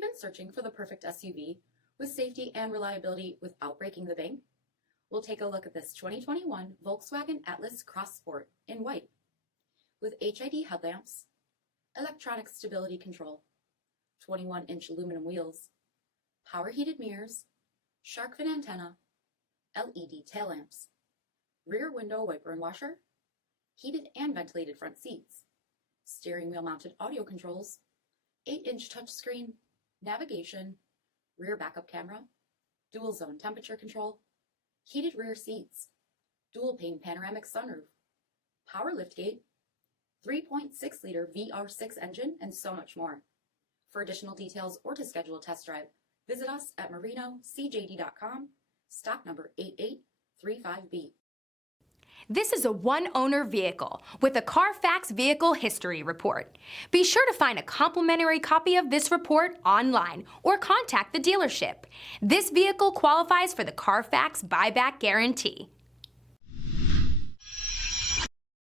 you been searching for the perfect SUV with safety and reliability without breaking the bank? We'll take a look at this 2021 Volkswagen Atlas Cross Sport in white. With HID headlamps, electronic stability control, 21-inch aluminum wheels, power heated mirrors, shark fin antenna, LED tail lamps, rear window wiper and washer, heated and ventilated front seats, steering wheel mounted audio controls, 8-inch touchscreen, navigation, rear backup camera, dual zone temperature control, heated rear seats, dual pane panoramic sunroof, power liftgate, 3.6-liter VR6 engine, and so much more. For additional details or to schedule a test drive, visit us at marinocjd.com, stock number 8835B. This is a one-owner vehicle with a CARFAX Vehicle History Report. Be sure to find a complimentary copy of this report online or contact the dealership. This vehicle qualifies for the CARFAX Buyback Guarantee.